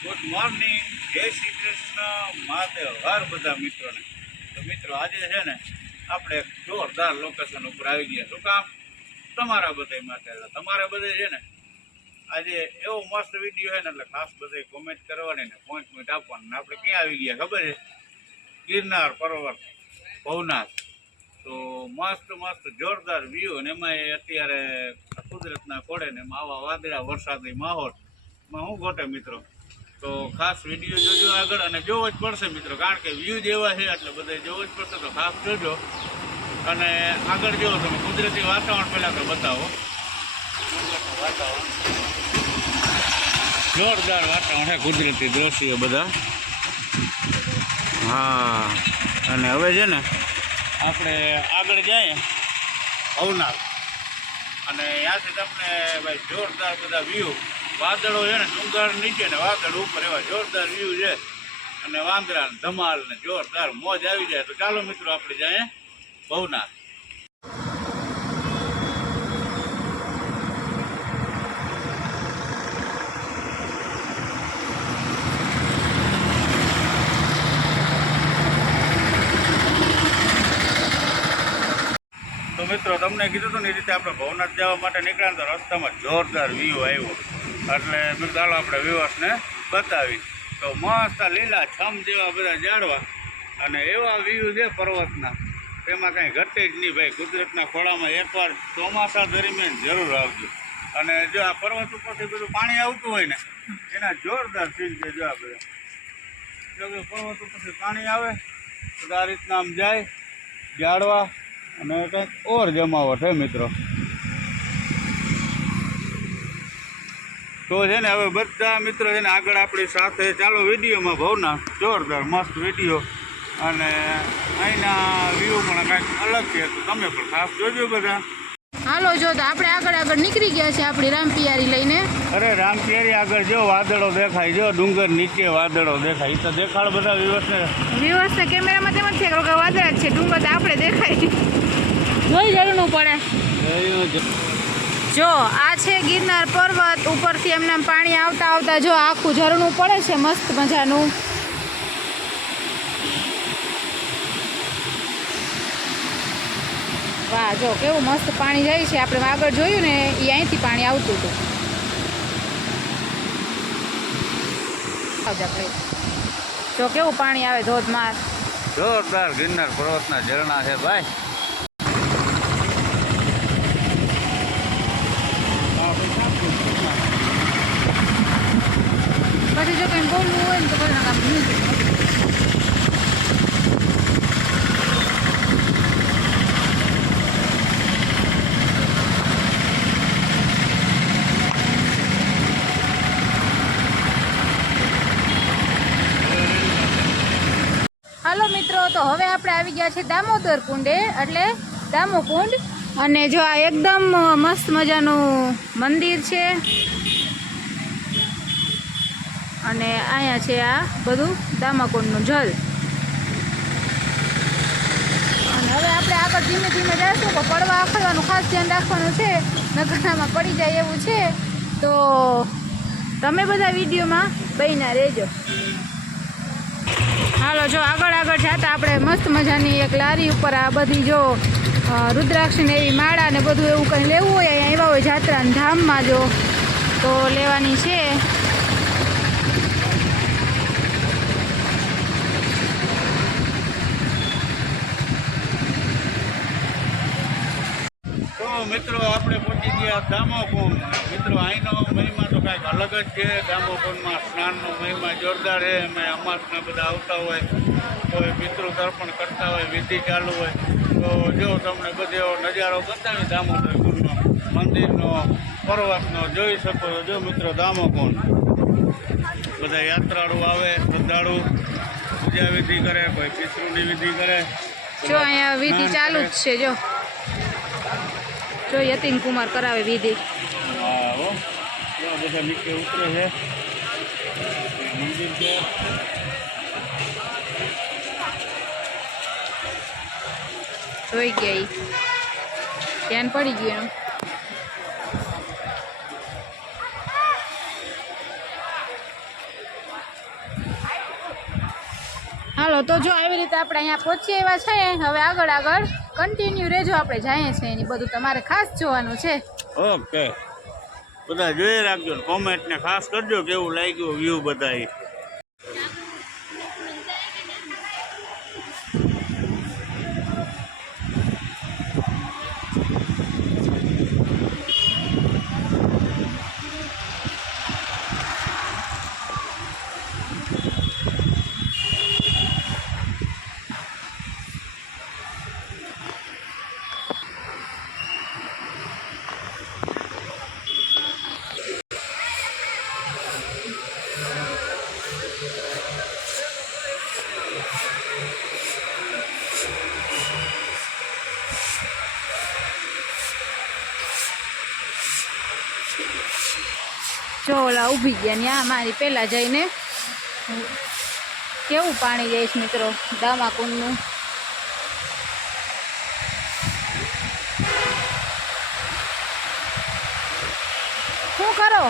Good morning, જય શ્રી કૃષ્ણ, મહાદેવ હર બધા મિત્રોને. તો મિત્રો આજે છે ને આપણે એક જોરદાર લોકેશન ઉપર આવી ગયા. શું કામ? તમારા બધા માટે. એટલે તમારા બધે છે ને આજે એવો મસ્ત વિડીયો છે ને એટલે ખાસ બધે કોમેન્ટ કરવાની ને પોઈન્ટ આપવાની. આપણે ક્યાં આવી ગયા ખબર છે? ગિરનાર પર્વત ભવનાથ. તો મસ્ત મસ્ત જોરદાર વ્યૂ, અને એમાં અત્યારે કુદરતના ખોળે ને એમાં આવા વાદળા વરસાદી માહોલમાં શું ગોટે મિત્રો. તો ખાસ વિડીયો જોજો આગળ, અને જોવો જ પડશે મિત્રો, કારણ કે વ્યૂ જેવા છે એટલે બધે જોવો જ પડશે. તો ખાસ જોજો અને આગળ જોવો તમે. કુદરતી વાતાવરણ પહેલાં તો બતાવો. વાતાવરણ જોરદાર વાતાવરણ છે, કુદરતી દ્રશ્ય બધા. હા, અને હવે છે ને આપણે આગળ જઈએ ભવનાથ, અને ત્યાંથી તમને ભાઈ જોરદાર બધા વ્યૂ, વાદળો છે ને ડુંગર નીચે ને વાદળ ઉપર, એવા જોરદાર વ્યૂ છે. અને વાંદરા ને ધમાલ ને જોરદાર મોજ આવી જાય. તો ચાલો મિત્રો આપણે જઈએ ભવનાથ. તો મિત્રો તમને કીધું હતું ને એ રીતે આપણે ભવનાથ જવા માટે નીકળ્યા તો રસ્તામાં જોરદાર વ્યૂ આવ્યો, એટલે મિત્રો ચાલો આપણે વ્યૂઅર્સને બતાવી. તો મસ્ત લીલા છમ જેવા બધા ઝાડવા અને એવા વ્યૂ છે પર્વતના, તેમાં કાંઈ ઘટે જ નહીં ભાઈ. કુદરતના ખોળામાં એકવાર ચોમાસા દરમિયાન જરૂર આવજો. અને જો આ પર્વત ઉપરથી બધું પાણી આવતું હોય ને એના જોરદાર સીન છે. જો આ બધા જો પર્વત ઉપરથી પાણી આવે તો આ રીતના આમ જાય ઝાડવા, અને કંઈક ઓર જમાવટ છે મિત્રો. તો છે ને હવે બધા મિત્રો છે ને આગળ આપણી સાથે ચાલો વિડીયોમાં. ભવનાથ જોરદાર મસ્ત વિડીયો, અને અહીંના વ્યૂ પણ કંઈક અલગ છે. તો તમે પણ ખાસ જોજો બધા. હાલો જો તો આપણે આગળ નીકળી ગયા છે આપણી રામપિયારી લઈને. અરે રામપિયારી આગળ જો વાદળો દેખાય, જો ડુંગર નીચે વાદળો દેખાય. તો દેખાડ બધા વ્યવસ્થા કેમેરામાં તેમ જ છે કે વાદળ જ છે, ડુંગર તો આપણે દેખાય જોઈ જવાનું પડે. જો આ છે ગિરનાર પર્વત ઉપરથી એમને પાણી આવતા આવતા જો આખું ઝરણું પડે છે મસ્ત મજાનું. વાહ, જો કેવું મસ્ત પાણી જાય છે. આપણે આગળ જોયું ને એ અહીંથી પાણી આવતું હતું. આપણે જો કેવું પાણી આવે ધોધમાર. જોરદાર ગિરનાર પર્વતના ઝરણા છે ભાઈ. પછી જો કંઈ બોલવું હોય ને તો કોઈ કામ નહીં. હાલો મિત્રો, તો હવે આપણે આવી ગયા છે દામોદર કુંડે, એટલે દામોકુંડ. અને જો આ એકદમ મસ્ત મજાનું મંદિર છે, અને અહીંયા છે આ બધું દામાકુંડનું જલ. અને હવે આપણે આગળ ધીમે ધીમે જઈશું, તો પડવા આખડવાનું ખાસ ધ્યાન રાખવાનું છે, નગરામાં પડી જાય એવું છે. તો તમે બધા વિડીયોમાં બન્યા રહેજો. હાલો જો આગળ જતા આપણે મસ્ત મજાની એક લારી ઉપર આ બધી જો રુદ્રાક્ષને એવી માળા ને બધું એવું કંઈ લેવું હોય અહીંયા એવા હોય જાત્રાના ધામમાં જો તો લેવાની છે. તો મિત્રો આપણે પહોંચી ગયા દામોકુંડ. મિત્રો અહીંનો મહિમા તો કાંઈક અલગ જ છે. દામોકુંડમાં સ્નાનનો મહિમા જોરદાર છે. એમાં અમાસના બધા આવતા હોય, કોઈ પિતૃ તર્પણ કરતા હોય, વિધિ ચાલુ હોય. તો જો તમને બધો નજારો બતાવી દામોદર કુંડનો, મંદિરનો, પર્વતનો જોઈ શકો છો. જો મિત્રો દામોકુંડ બધા યાત્રાળુ આવે, શ્રદ્ધાળુ પૂજા વિધિ કરે, કોઈ પિતૃની વિધિ કરે. જો અહીંયા વિધિ ચાલુ જ છે. જો યતીન કુમાર કરાવે વિધિ. હા હો, બધા નીચે ઉતરે છે. મંદિર છે. જોઈ ગયા ધ્યાન પડી ગયું એમ. હાલો તો જો આવી રીતે આપણે અહીંયા પહોંચી એવા છે. હવે આગળ આગળ કન્ટિન્યુ રહેજો, આપણે જઈએ છીએ એની બધું તમારે ખાસ જોવાનું છે. ઓકે, બધા જોઈ રાખજો ને કોમેન્ટ ને ખાસ કરજો કેવું લાગ્યું વ્યૂ બધા. જો ઓલા ઊભી ગયા ત્યાં મારી પહેલાં જઈને કેવું પાણી જાય છે મિત્રો દામાકુંડનું. શું કરો?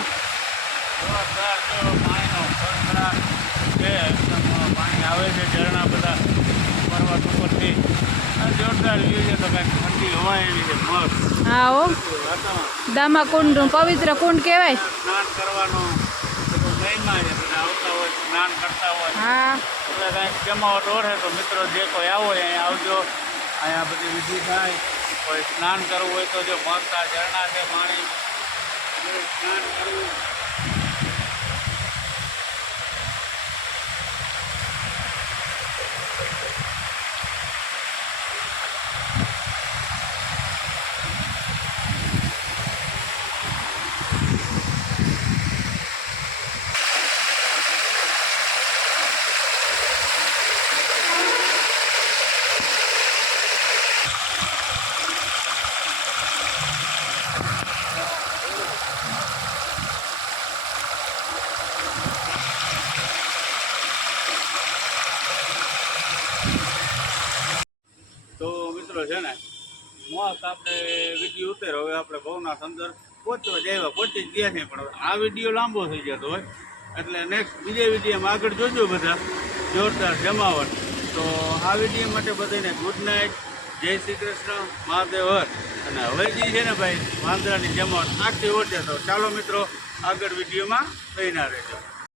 જોરદાર જો પાણીનો ખળખળાટ છે, એકદમ પાણી આવે છે ઝરણા બધા પર્વત ઉપરથી. અને જોરદાર વ્યૂ છે, તો કાંઈક ઠંડી હવા એવી છે મસ્ત હા હો, વાતાવરણ. દામાકુંડનું પવિત્ર કુંડ કહેવાય. સ્નાન કરવાનો બધો મહિમા છે, બધા આવતા હોય સ્નાન કરતા હોય હા એટલે કાંઈક જમાવટ ઓળે તો મિત્રો જે કોઈ આવો હોય અહીંયા આવજો. અહીંયા બધી વિધિ થાય. કોઈ સ્નાન કરવું હોય તો જો મસ્ત આ ઝરણા છે પાણી સ્નાન કરવું. તો મિત્રો છે ને મસ્ત આપણે વિડીયો ઉતાર્યો. હવે આપણે ભવનાથ અંદર પહોંચવા જાય પહોંચી જ ગયા છે, પણ આ વિડીયો લાંબો થઈ જતો હોય એટલે નેક્સ્ટ બીજા વિડીયોમાં આગળ જોજો બધા જોરદાર જમાવટ. તો આ વિડીયો માટે બધાને ગુડ નાઇટ, જય શ્રી કૃષ્ણ, મહાદેવ હર. અને હવે જે છે ને ભાઈ વાંદરાની જમાવટ આખી ઓછે. તો ચાલો મિત્રો આગળ વિડીયોમાં થઈને રહેજો.